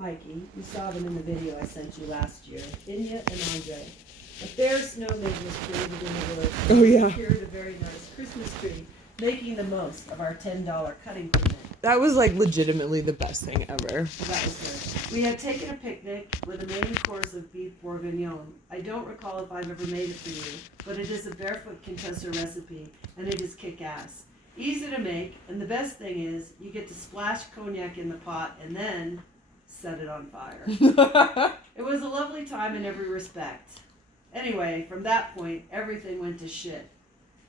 Mikey, you saw them in the video I sent you last year, Inya and Andre. A fair snowman was created in the woods. Oh, yeah. We secured a very nice Christmas tree, making the most of our $10 cutting permit. That was like legitimately the best thing ever. That was good. We had taken a picnic with a main course of beef bourguignon. I don't recall if I've ever made it for you, but it is a barefoot Contessa recipe, and it is kick-ass. Easy to make, and the best thing is, you get to splash cognac in the pot and then set it on fire. It was a lovely time in every respect. Anyway, from that point, everything went to shit.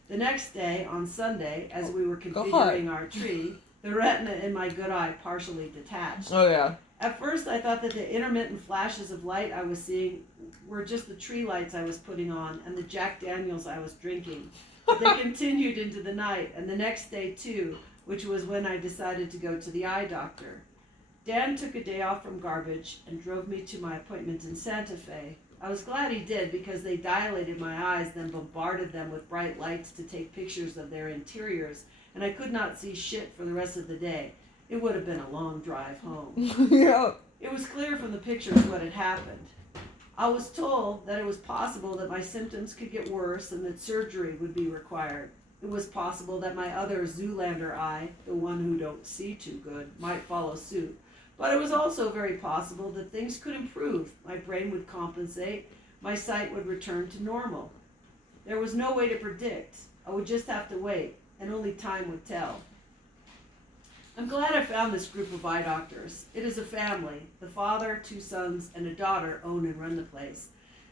The next day, on Sunday, as we were configuring our tree, the retina in my good eye partially detached. Oh, yeah. At first, I thought that the intermittent flashes of light I was seeing were just the tree lights I was putting on and the Jack Daniels I was drinking. But they continued into the night, and the next day too, which was when I decided to go to the eye doctor. Dan took a day off from garbage and drove me to my appointment in Santa Fe. I was glad he did because they dilated my eyes, then bombarded them with bright lights to take pictures of their interiors, and I could not see shit for the rest of the day. It would have been a long drive home. Yeah. It was clear from the pictures what had happened. I was told that it was possible that my symptoms could get worse and that surgery would be required. It was possible that my other Zoolander eye, the one who don't see too good, might follow suit. But it was also very possible that things could improve. My brain would compensate. My sight would return to normal. There was no way to predict. I would just have to wait, and only time would tell. I'm glad I found this group of eye doctors. It is a family. The father, 2 sons, and a daughter own and run the place.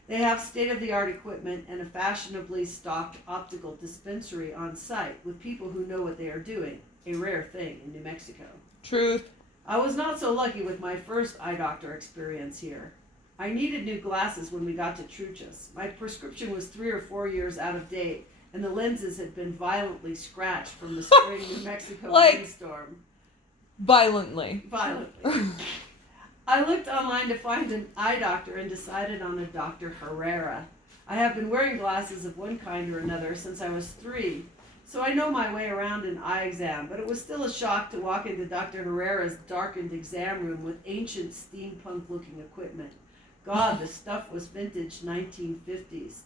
They have state-of-the-art equipment and a fashionably stocked optical dispensary on site with people who know what they are doing, a rare thing in New Mexico. Truth. I was not so lucky with my first eye doctor experience here. I needed new glasses when we got to Truchas. My prescription was 3 or 4 years out of date, and the lenses had been violently scratched from the spring New Mexico windstorm. Violently. I looked online to find an eye doctor and decided on a Dr. Herrera. I have been wearing glasses of one kind or another since I was 3, so I know my way around an eye exam, but it was still a shock to walk into Dr. Herrera's darkened exam room with ancient steampunk-looking equipment. God, the stuff was vintage 1950s.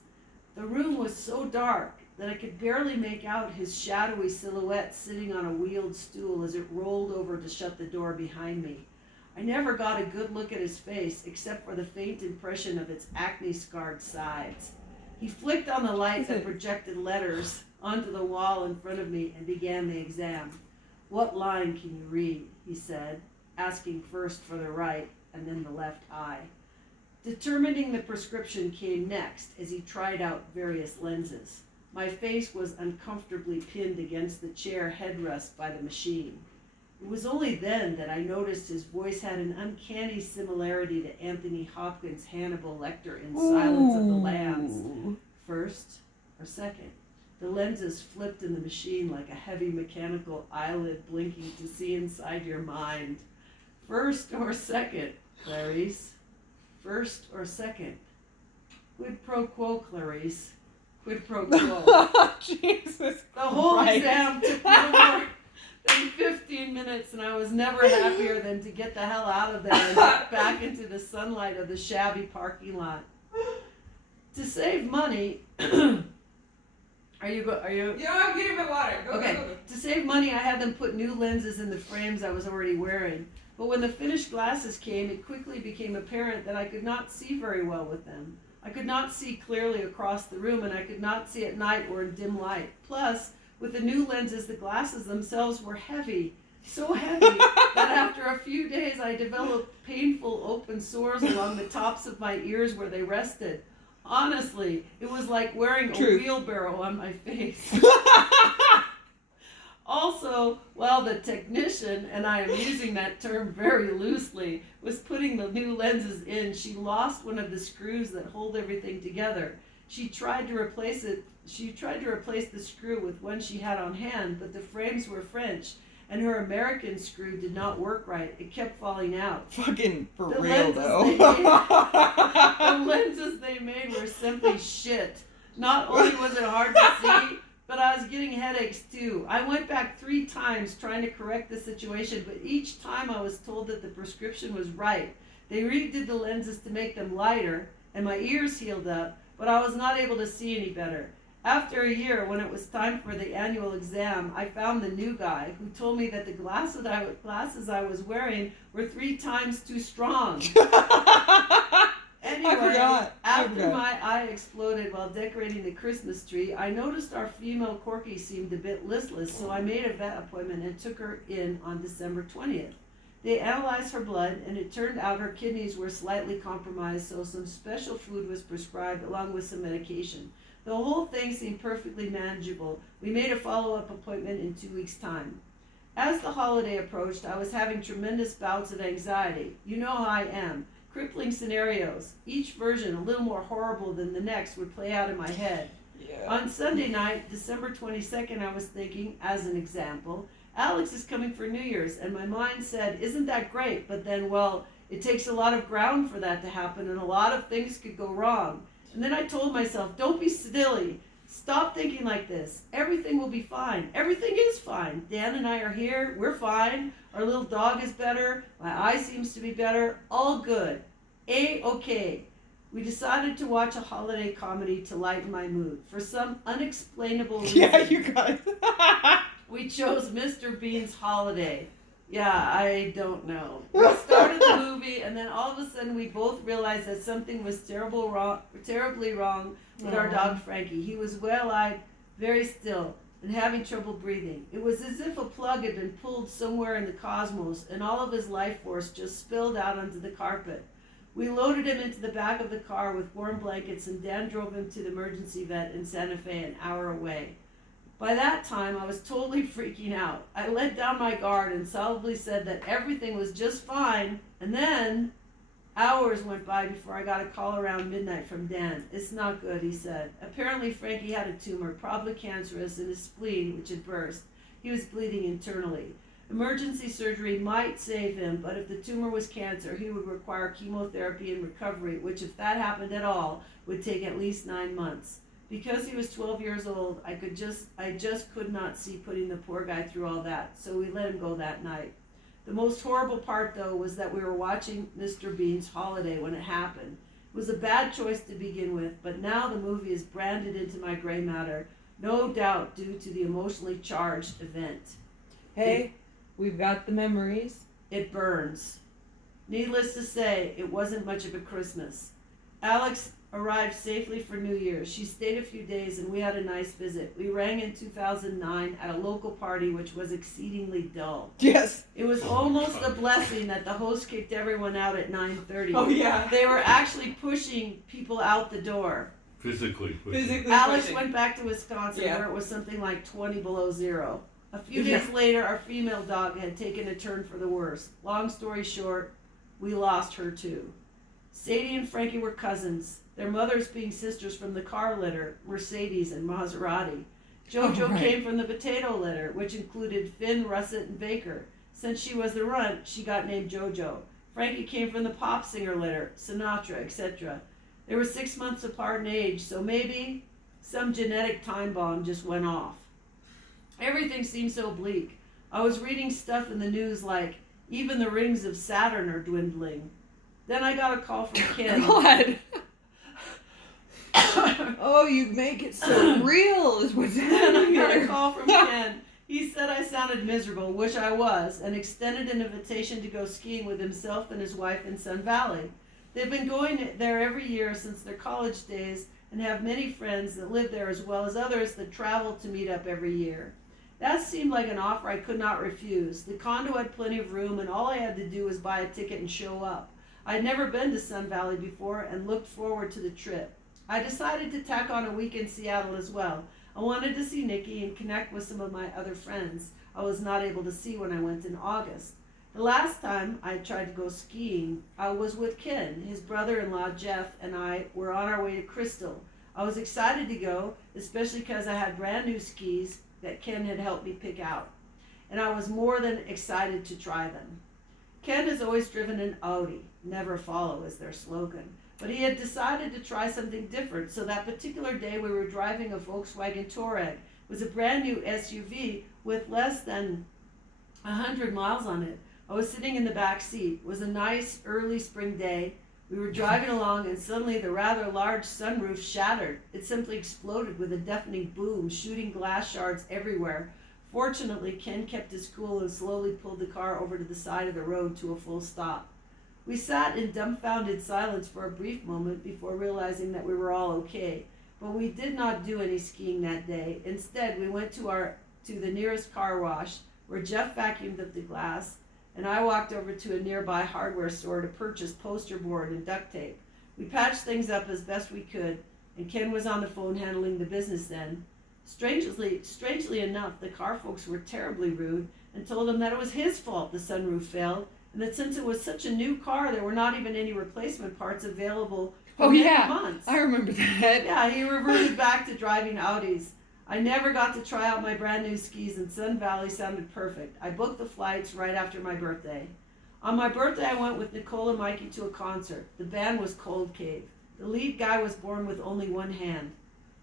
The room was so dark that I could barely make out his shadowy silhouette sitting on a wheeled stool as it rolled over to shut the door behind me. I never got a good look at his face, except for the faint impression of its acne-scarred sides. He flicked on the light that projected letters onto the wall in front of me and began the exam. "What line can you read?" he said, asking first for the right and then the left eye. Determining the prescription came next as he tried out various lenses. My face was uncomfortably pinned against the chair headrest by the machine. It was only then that I noticed his voice had an uncanny similarity to Anthony Hopkins' Hannibal Lecter in Silence of the Lambs. First or second? The lenses flipped in the machine like a heavy mechanical eyelid blinking to see inside your mind. First or second, Clarice? First or second? Quid pro quo, Clarice. Quid pro quo. Jesus The whole Christ. exam took no more than 15 minutes, and I was never happier than to get the hell out of there and get back into the sunlight of the shabby parking lot. To save money, Are you? Yeah, I'm getting my water. Okay. To save money, I had them put new lenses in the frames I was already wearing. But when the finished glasses came, it quickly became apparent that I could not see very well with them. I could not see clearly across the room, and I could not see at night or in dim light. Plus, with the new lenses, the glasses themselves were heavy. So heavy that after a few days I developed painful open sores along the tops of my ears where they rested. Honestly, it was like wearing a wheelbarrow on my face. Also, while the technician, and I am using that term very loosely, was putting the new lenses in, she lost one of the screws that hold everything together. She tried to replace the screw with one she had on hand, but the frames were French, and her American screw did not work right. It kept falling out. Fucking for The real, though. The lenses they made were simply shit. Not only was it hard to see, but I was getting headaches too. I went back 3 times trying to correct the situation, but each time I was told that the prescription was right. They redid the lenses to make them lighter, and my ears healed up, but I was not able to see any better. After a year, when it was time for the annual exam, I found the new guy who told me that the glasses I was wearing were 3 times too strong. Anyway, after my eye exploded while decorating the Christmas tree, I noticed our female Corky seemed a bit listless, so I made a vet appointment and took her in on December 20th. They analyzed her blood, and it turned out her kidneys were slightly compromised, so some special food was prescribed along with some medication. The whole thing seemed perfectly manageable. We made a follow-up appointment in 2 weeks' time. As the holiday approached, I was having tremendous bouts of anxiety. You know how I am. Crippling scenarios, each version a little more horrible than the next, would play out in my head. Yeah. On Sunday night, December 22nd, I was thinking, as an example, Alex is coming for New Year's, and my mind said, isn't that great? But then, well, it takes a lot of ground for that to happen, and a lot of things could go wrong. And then I told myself, don't be silly. Stop thinking like this. Everything will be fine. Everything is fine. Dan and I are here. We're fine. Our little dog is better. My eye seems to be better. All good. A-okay. We decided to watch a holiday comedy to lighten my mood. For some unexplainable reason, Yeah, you guys. we chose Mr. Bean's Holiday. Yeah, I don't know. We started the movie, and then all of a sudden we both realized that something was terribly wrong with our dog Frankie. He was well-eyed, very still, and having trouble breathing. It was as if a plug had been pulled somewhere in the cosmos, and all of his life force just spilled out onto the carpet. We loaded him into the back of the car with warm blankets, and Dan drove him to the emergency vet in Santa Fe, an hour away. By that time, I was totally freaking out. I let down my guard and solidly said that everything was just fine, and then hours went by before I got a call around midnight from Dan. It's not good, he said. Apparently, Frankie had a tumor, probably cancerous, in his spleen, which had burst. He was bleeding internally. Emergency surgery might save him, but if the tumor was cancer, he would require chemotherapy and recovery, which, if that happened at all, would take at least 9 months. Because he was 12 years old, I just could not see putting the poor guy through all that, so we let him go that night. The most horrible part, though, was that we were watching Mr. Bean's Holiday when it happened. It was a bad choice to begin with, but now the movie is branded into my gray matter, no doubt due to the emotionally charged event. Hey, we've got the memories. It burns. Needless to say, it wasn't much of a Christmas. Alex arrived safely for New Year's. She stayed a few days, and we had a nice visit. We rang in 2009 at a local party, which was exceedingly dull. Yes. It was almost a blessing that the host kicked everyone out at 9:30. Oh, yeah. They were actually pushing people out the door. Physically Alex pushing. went back to Wisconsin, Yeah. where it was something like 20 below zero. A few days later, our female dog had taken a turn for the worse. Long story short, we lost her too. Sadie and Frankie were cousins, their mothers being sisters from the car litter, Mercedes and Maserati. Jojo came from the potato litter, which included Finn, Russet, and Baker. Since she was the runt, she got named Jojo. Frankie came from the pop singer litter, Sinatra, etc. They were 6 months apart in age, so maybe some genetic time bomb just went off. Everything seemed so bleak. I was reading stuff in the news like, even the rings of Saturn are dwindling. Then I got a call from Ken. God. Oh, you make it so real is what's Then I happening got a here. call from Ken. He said I sounded miserable, which I was, and extended an invitation to go skiing with himself and his wife in Sun Valley. They've been going there every year since their college days and have many friends that live there as well as others that travel to meet up every year. That seemed like an offer I could not refuse. The condo had plenty of room, and all I had to do was buy a ticket and show up. I had never been to Sun Valley before and looked forward to the trip. I decided to tack on a week in Seattle as well. I wanted to see Nikki and connect with some of my other friends I was not able to see when I went in August. The last time I tried to go skiing, I was with Ken. His brother-in-law, Jeff, and I were on our way to Crystal. I was excited to go, especially because I had brand new skis that Ken had helped me pick out. And I was more than excited to try them. Ken has always driven an Audi. Never follow is their slogan. But he had decided to try something different, so that particular day we were driving a Volkswagen Touareg. was a brand new SUV with less than 100 miles on it. I was sitting in the back seat. It was a nice early spring day. We were driving along and suddenly the rather large sunroof shattered. It simply exploded with a deafening boom, shooting glass shards everywhere. Fortunately, Ken kept his cool and slowly pulled the car over to the side of the road to a full stop. We sat in dumbfounded silence for a brief moment before realizing that we were all okay. But we did not do any skiing that day. Instead, we went to the nearest car wash, where Jeff vacuumed up the glass, and I walked over to a nearby hardware store to purchase poster board and duct tape. We patched things up as best we could, and Ken was on the phone handling the business then. Strangely enough, the car folks were terribly rude and told him that it was his fault the sunroof failed, and that since it was such a new car, there were not even any replacement parts available for many months. I remember that. Yeah, he reverted back to driving Audis. I never got to try out my brand new skis, and Sun Valley sounded perfect. I booked the flights right after my birthday. On my birthday, I went with Nicole and Mikey to a concert. The band was Cold Cave. The lead guy was born with only one hand.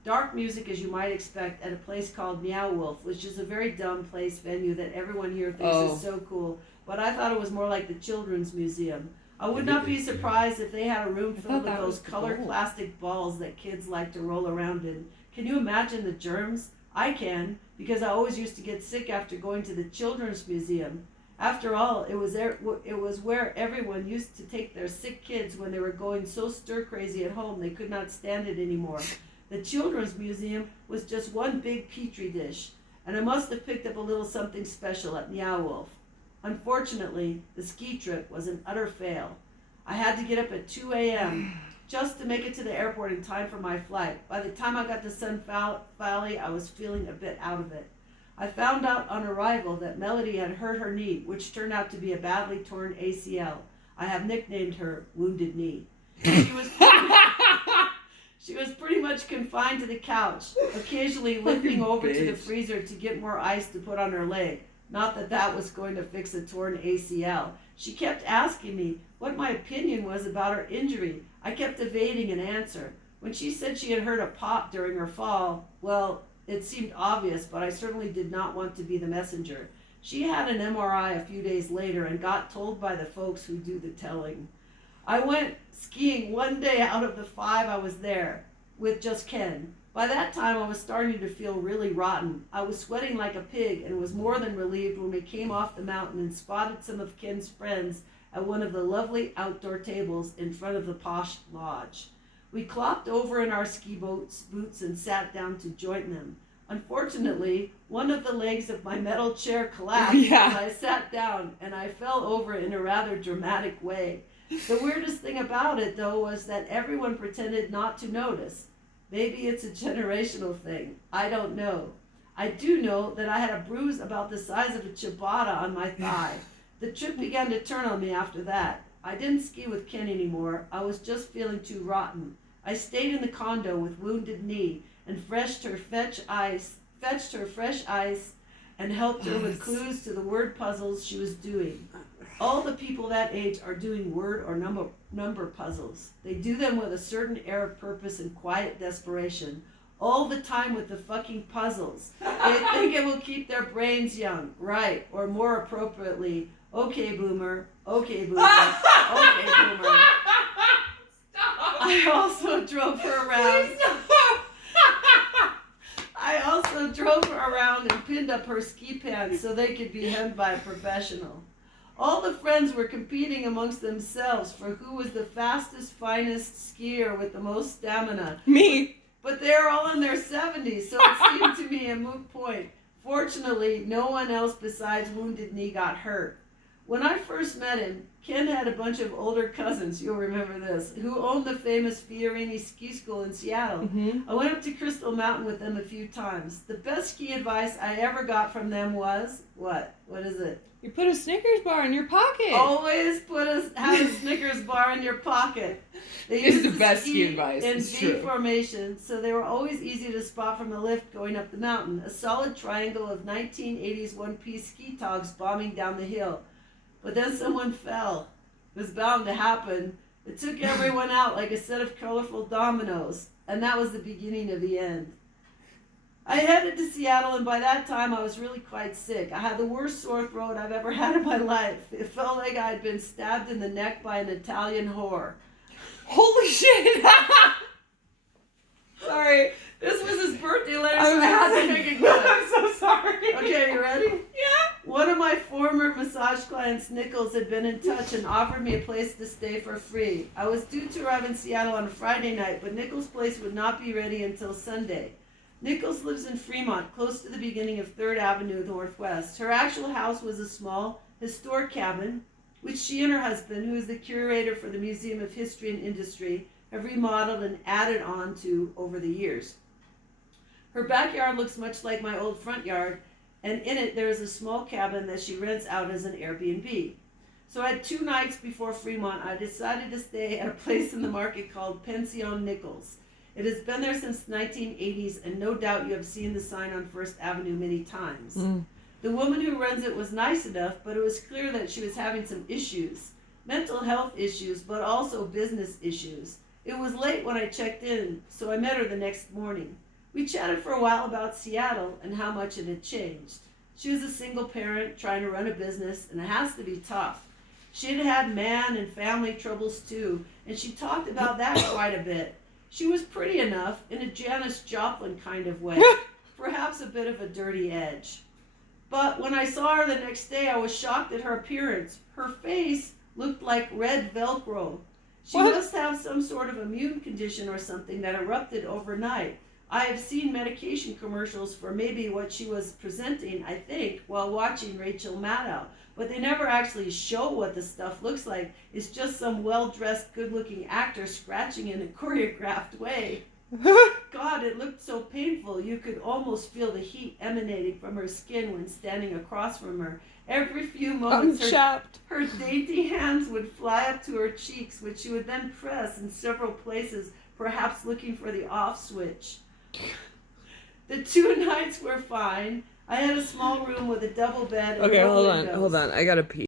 Dark music, as you might expect, at a place called Meow Wolf, which is a very dumb place venue that everyone here thinks is so cool, but I thought it was more like the Children's Museum. I would not be surprised if they had a room filled with those colored plastic balls that kids like to roll around in. Can you imagine the germs? I can, because I always used to get sick after going to the Children's Museum. After all, it was where everyone used to take their sick kids when they were going so stir-crazy at home they could not stand it anymore. The Children's Museum was just one big petri dish, and I must have picked up a little something special at Meow Wolf. Unfortunately, the ski trip was an utter fail. I had to get up at 2 a.m. just to make it to the airport in time for my flight. By the time I got to Sun Valley, I was feeling a bit out of it. I found out on arrival that Melody had hurt her knee, which turned out to be a badly torn ACL. I have nicknamed her Wounded Knee. She was pretty much confined to the couch, occasionally limping over to the freezer to get more ice to put on her leg. Not that that was going to fix a torn ACL. She kept asking me what my opinion was about her injury. I kept evading an answer. When she said she had heard a pop during her fall, well, it seemed obvious, but I certainly did not want to be the messenger. She had an MRI a few days later and got told by the folks who do the telling. I went skiing one day out of the 5 I was there with just Ken. By that time, I was starting to feel really rotten. I was sweating like a pig and was more than relieved when we came off the mountain and spotted some of Ken's friends at one of the lovely outdoor tables in front of the posh lodge. We clopped over in our ski boots and sat down to join them. Unfortunately, one of the legs of my metal chair collapsed as I sat down, and I fell over in a rather dramatic way. The weirdest thing about it, though, was that everyone pretended not to notice. Maybe it's a generational thing. I don't know. I do know that I had a bruise about the size of a ciabatta on my thigh. The trip began to turn on me after that. I didn't ski with Ken anymore. I was just feeling too rotten. I stayed in the condo with Wounded Knee and fetched her fresh ice, and helped her with clues to the word puzzles she was doing. All the people that age are doing word or number puzzles. They do them with a certain air of purpose and quiet desperation. All the time with the fucking puzzles. They think it will keep their brains young. Right. Or more appropriately, okay, boomer. Okay, boomer. Okay, boomer. I also drove her around. And pinned up her ski pants so they could be hemmed by a professional. All the friends were competing amongst themselves for who was the fastest, finest skier with the most stamina. Me. But they're all in their 70s, so it seemed to me a moot point. Fortunately, no one else besides Wounded Knee got hurt. When I first met him, Ken had a bunch of older cousins, you'll remember this, who owned the famous Fiorini Ski School in Seattle. I went up to Crystal Mountain with them a few times. The best ski advice I ever got from them was, what? What is it? You put a Snickers bar in your pocket. Always have a Snickers bar in your pocket. They used the best ski advice. In it's V true. formation, so they were always easy to spot from the lift going up the mountain. A solid triangle of 1980s one-piece ski togs bombing down the hill. But then someone fell. It was bound to happen. It took everyone out like a set of colorful dominoes, and that was the beginning of the end. I headed to Seattle, and by that time I was really quite sick. I had the worst sore throat I've ever had in my life. It felt like I had been stabbed in the neck by an Italian whore. Holy shit! Sorry. This was his birthday letter, so I had to make it good. I'm so sorry. Okay, you ready? Yeah. One of my former massage clients, Nichols, had been in touch and offered me a place to stay for free. I was due to arrive in Seattle on a Friday night, but Nichols' place would not be ready until Sunday. Nichols lives in Fremont, close to the beginning of 3rd Avenue Northwest. Her actual house was a small, historic cabin, which she and her husband, who is the curator for the Museum of History and Industry, have remodeled and added on to over the years. Her backyard looks much like my old front yard, and in it there is a small cabin that she rents out as an Airbnb. So at 2 nights before Fremont, I decided to stay at a place in the market called Pension Nichols. It has been there since the 1980s, and no doubt you have seen the sign on 1st Avenue many times. The woman who runs it was nice enough, but it was clear that she was having some issues. Mental health issues, but also business issues. It was late when I checked in, so I met her the next morning. We chatted for a while about Seattle and how much it had changed. She was a single parent trying to run a business, and it has to be tough. She had had man and family troubles too, and she talked about that quite a bit. She was pretty enough, in a Janis Joplin kind of way, perhaps a bit of a dirty edge. But when I saw her the next day, I was shocked at her appearance. Her face looked like red Velcro. She must have some sort of immune condition or something that erupted overnight. I have seen medication commercials for maybe what she was presenting, I think, while watching Rachel Maddow. But they never actually show what the stuff looks like. It's just some well-dressed, good-looking actor scratching in a choreographed way. God, it looked so painful. You could almost feel the heat emanating from her skin when standing across from her. Every few moments, her dainty hands would fly up to her cheeks, which she would then press in several places, perhaps looking for the off switch. The 2 nights were fine. I had a small room with a double bed and Okay, no hold windows. on. I gotta pee.